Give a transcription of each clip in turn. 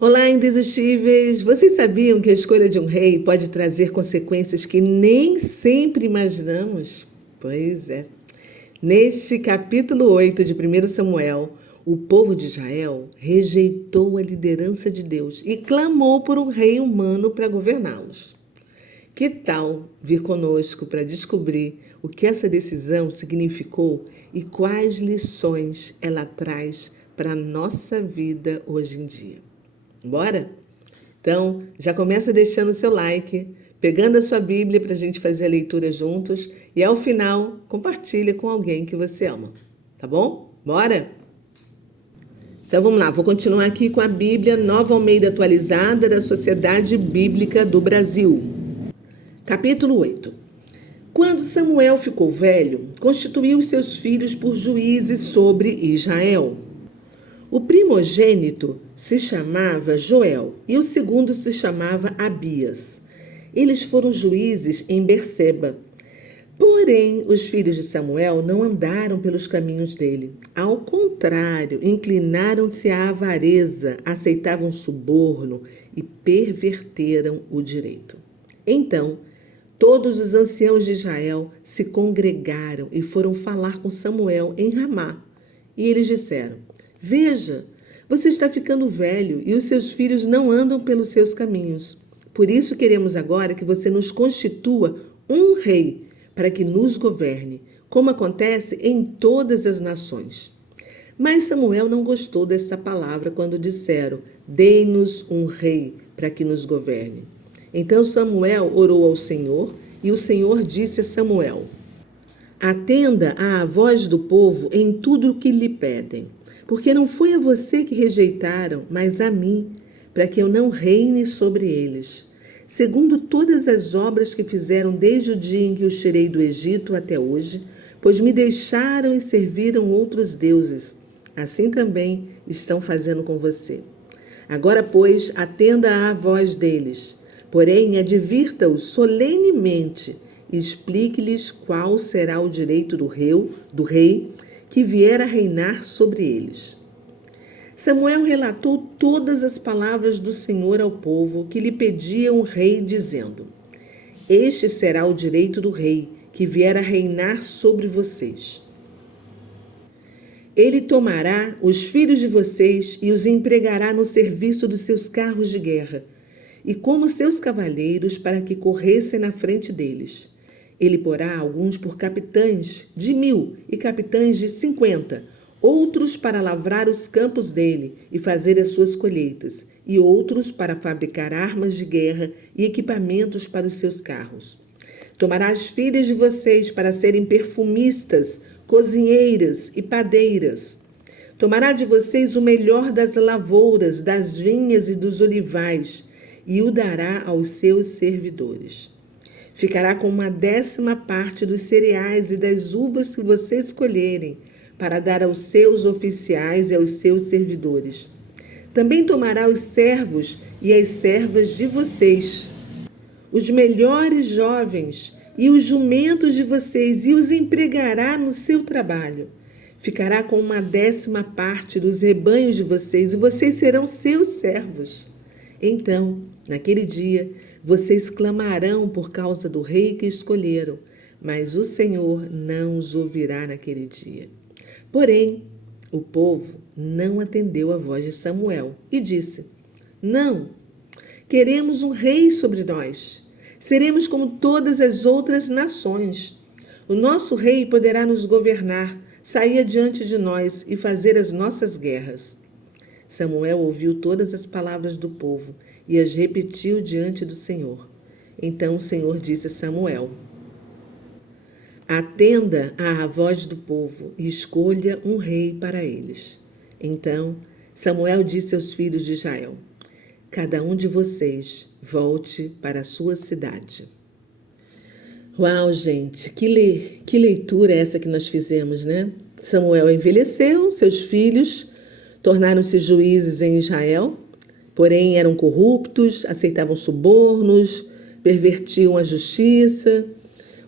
Olá, indesistíveis! Vocês sabiam que a escolha de um rei pode trazer consequências que nem sempre imaginamos? Pois é. Neste capítulo 8 de 1 Samuel, o povo de Israel rejeitou a liderança de Deus e clamou por um rei humano para governá-los. Que tal vir conosco para descobrir o que essa decisão significou e quais lições ela traz para a nossa vida hoje em dia? Bora? Então, já começa deixando o seu like, pegando a sua Bíblia para a gente fazer a leitura juntos e ao final compartilha com alguém que você ama, tá bom? Bora? Então vamos lá, vou continuar aqui com a Bíblia Nova Almeida Atualizada da Sociedade Bíblica do Brasil. Capítulo 8. Quando Samuel ficou velho, constituiu seus filhos por juízes sobre Israel. O primogênito se chamava Joel e o segundo se chamava Abias. Eles foram juízes em Berseba. Porém, os filhos de Samuel não andaram pelos caminhos dele. Ao contrário, inclinaram-se à avareza, aceitavam suborno e perverteram o direito. Então, todos os anciãos de Israel se congregaram e foram falar com Samuel em Ramá. E eles disseram: Veja, você está ficando velho e os seus filhos não andam pelos seus caminhos. Por isso queremos agora que você nos constitua um rei para que nos governe, como acontece em todas as nações. Mas Samuel não gostou dessa palavra quando disseram: Dê-nos um rei para que nos governe. Então Samuel orou ao Senhor e o Senhor disse a Samuel: Atenda à voz do povo em tudo o que lhe pedem. Porque não foi a você que rejeitaram, mas a mim, para que eu não reine sobre eles. Segundo todas as obras que fizeram desde o dia em que os tirei do Egito até hoje, pois me deixaram e serviram outros deuses. Assim também estão fazendo com você. Agora, pois, atenda à voz deles. Porém, advirta-os solenemente e explique-lhes qual será o direito do rei que vier a reinar sobre eles. Samuel relatou todas as palavras do Senhor ao povo que lhe pedia um rei, dizendo: Este será o direito do rei que vier a reinar sobre vocês. Ele tomará os filhos de vocês e os empregará no serviço dos seus carros de guerra, e como seus cavaleiros para que corressem na frente deles. Ele porá alguns por capitães de 1.000 e capitães de 50, outros para lavrar os campos dele e fazer as suas colheitas, e outros para fabricar armas de guerra e equipamentos para os seus carros. Tomará as filhas de vocês para serem perfumistas, cozinheiras e padeiras. Tomará de vocês o melhor das lavouras, das vinhas e dos olivais, e o dará aos seus servidores. Ficará com 1/10 dos cereais e das uvas que vocês escolherem, para dar aos seus oficiais e aos seus servidores. Também tomará os servos e as servas de vocês, os melhores jovens e os jumentos de vocês, e os empregará no seu trabalho. Ficará com 1/10 dos rebanhos de vocês, e vocês serão seus servos. Então, naquele dia, vocês clamarão por causa do rei que escolheram, mas o Senhor não os ouvirá naquele dia. Porém, o povo não atendeu à voz de Samuel e disse: Não, queremos um rei sobre nós. Seremos como todas as outras nações. O nosso rei poderá nos governar, sair adiante de nós e fazer as nossas guerras. Samuel ouviu todas as palavras do povo e as repetiu diante do Senhor. Então o Senhor disse a Samuel: Atenda à voz do povo e escolha um rei para eles. Então Samuel disse aos filhos de Israel: Cada um de vocês volte para a sua cidade. Uau, gente, que leitura é essa que nós fizemos, né? Samuel envelheceu, seus filhos tornaram-se juízes em Israel, porém eram corruptos, aceitavam subornos, pervertiam a justiça,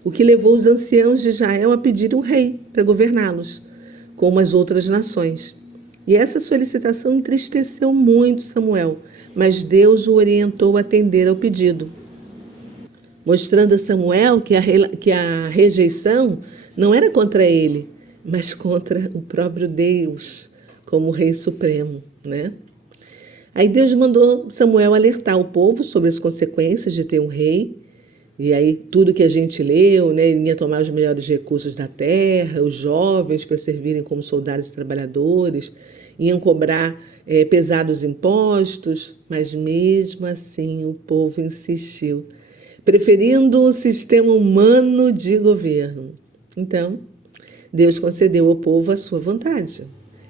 o que levou os anciãos de Israel a pedir um rei para governá-los, como as outras nações. E essa solicitação entristeceu muito Samuel, mas Deus o orientou a atender ao pedido, mostrando a Samuel que a rejeição não era contra ele, mas contra o próprio Deus, como Rei Supremo, né? Aí Deus mandou Samuel alertar o povo sobre as consequências de ter um rei. E aí tudo que a gente leu, né, ele ia tomar os melhores recursos da terra, os jovens para servirem como soldados e trabalhadores, iam cobrar pesados impostos, mas mesmo assim o povo insistiu, preferindo o sistema humano de governo. Então, Deus concedeu ao povo a sua vontade.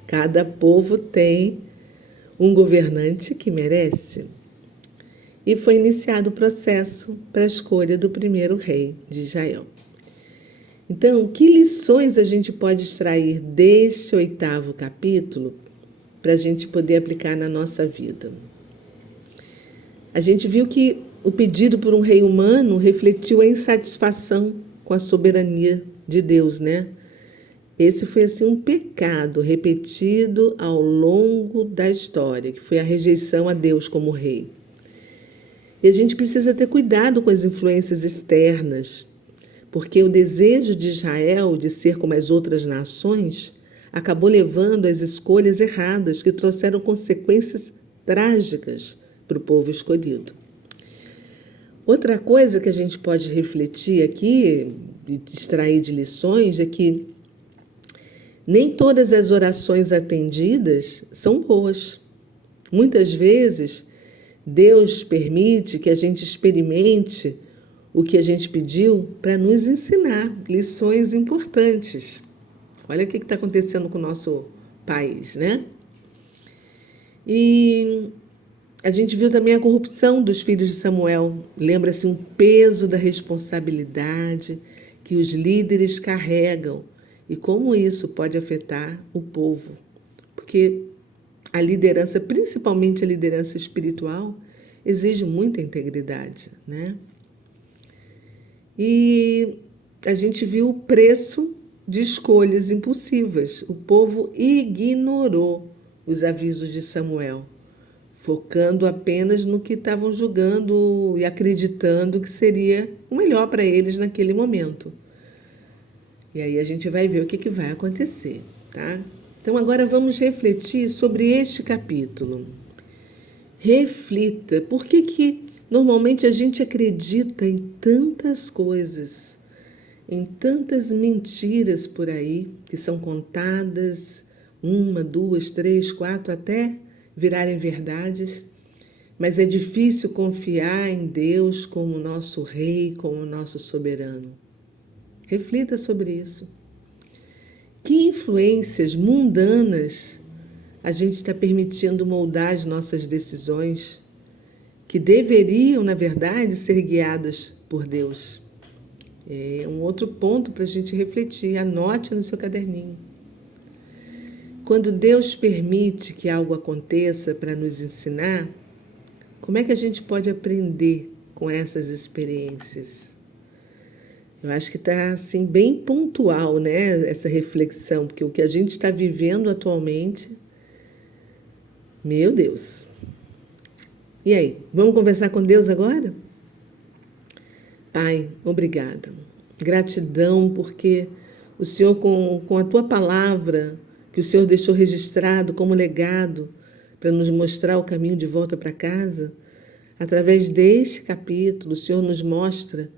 Cada povo tem um governante que merece. E foi iniciado o processo para a escolha do primeiro rei de Israel. Então, que lições a gente pode extrair desse 8º capítulo para a gente poder aplicar na nossa vida? A gente viu que o pedido por um rei humano refletiu a insatisfação com a soberania de Deus, né? Esse foi assim um pecado repetido ao longo da história, que foi a rejeição a Deus como rei. E a gente precisa ter cuidado com as influências externas, porque o desejo de Israel de ser como as outras nações acabou levando às escolhas erradas que trouxeram consequências trágicas para o povo escolhido. Outra coisa que a gente pode refletir aqui e extrair de lições é que nem todas as orações atendidas são boas. Muitas vezes, Deus permite que a gente experimente o que a gente pediu para nos ensinar lições importantes. Olha o que está acontecendo com o nosso país, né? E a gente viu também a corrupção dos filhos de Samuel. Lembra-se um peso da responsabilidade que os líderes carregam e como isso pode afetar o povo. Porque a liderança, principalmente a liderança espiritual, exige muita integridade, né? E a gente viu o preço de escolhas impulsivas. O povo ignorou os avisos de Samuel, focando apenas no que estavam julgando e acreditando que seria o melhor para eles naquele momento. E aí a gente vai ver o que vai acontecer, tá? Então agora vamos refletir sobre este capítulo. Reflita, por que normalmente a gente acredita em tantas coisas, em tantas mentiras por aí, que são contadas, 1, 2, 3, 4, até virarem verdades, mas é difícil confiar em Deus como nosso Rei, como nosso soberano. Reflita sobre isso. Que influências mundanas a gente está permitindo moldar as nossas decisões, que deveriam, na verdade, ser guiadas por Deus? É um outro ponto para a gente refletir. Anote no seu caderninho. Quando Deus permite que algo aconteça para nos ensinar, como é que a gente pode aprender com essas experiências? Eu acho que está assim, bem pontual, né, essa reflexão, porque o que a gente está vivendo atualmente, meu Deus. E aí, vamos conversar com Deus agora? Pai, obrigado. Gratidão porque o Senhor, com a Tua palavra, que o Senhor deixou registrado como legado para nos mostrar o caminho de volta para casa, através deste capítulo, o Senhor nos mostra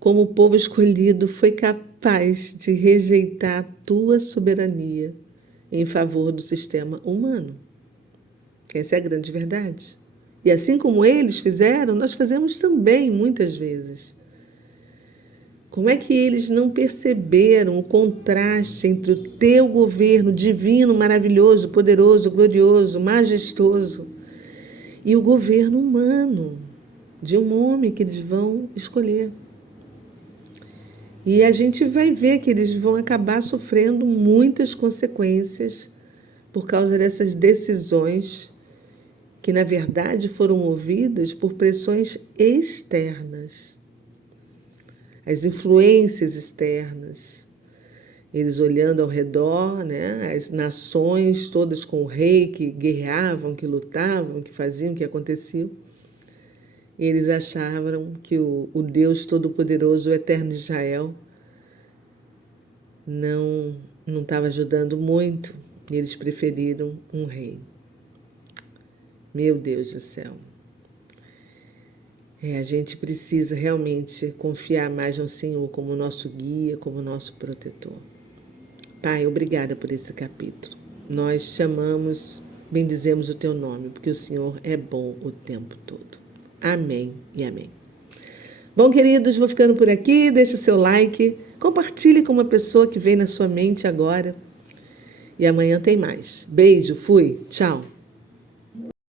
como o povo escolhido foi capaz de rejeitar a Tua soberania em favor do sistema humano. Essa é a grande verdade. E assim como eles fizeram, nós fazemos também muitas vezes. Como é que eles não perceberam o contraste entre o Teu governo divino, maravilhoso, poderoso, glorioso, majestoso e o governo humano de um homem que eles vão escolher? E a gente vai ver que eles vão acabar sofrendo muitas consequências por causa dessas decisões que, na verdade, foram movidas por pressões externas, as influências externas. Eles olhando ao redor, né, as nações todas com o rei, que guerreavam, que lutavam, que faziam, que aconteciam. Eles achavam que o Deus Todo-Poderoso, o Eterno de Israel, não estava ajudando muito. E eles preferiram um rei. Meu Deus do céu. A gente precisa realmente confiar mais no Senhor como nosso guia, como nosso protetor. Pai, obrigada por esse capítulo. Nós chamamos, bendizemos o teu nome, porque o Senhor é bom o tempo todo. Amém e amém. Bom, queridos, vou ficando por aqui. Deixe o seu like, compartilhe com uma pessoa que vem na sua mente agora. E amanhã tem mais. Beijo, fui, tchau.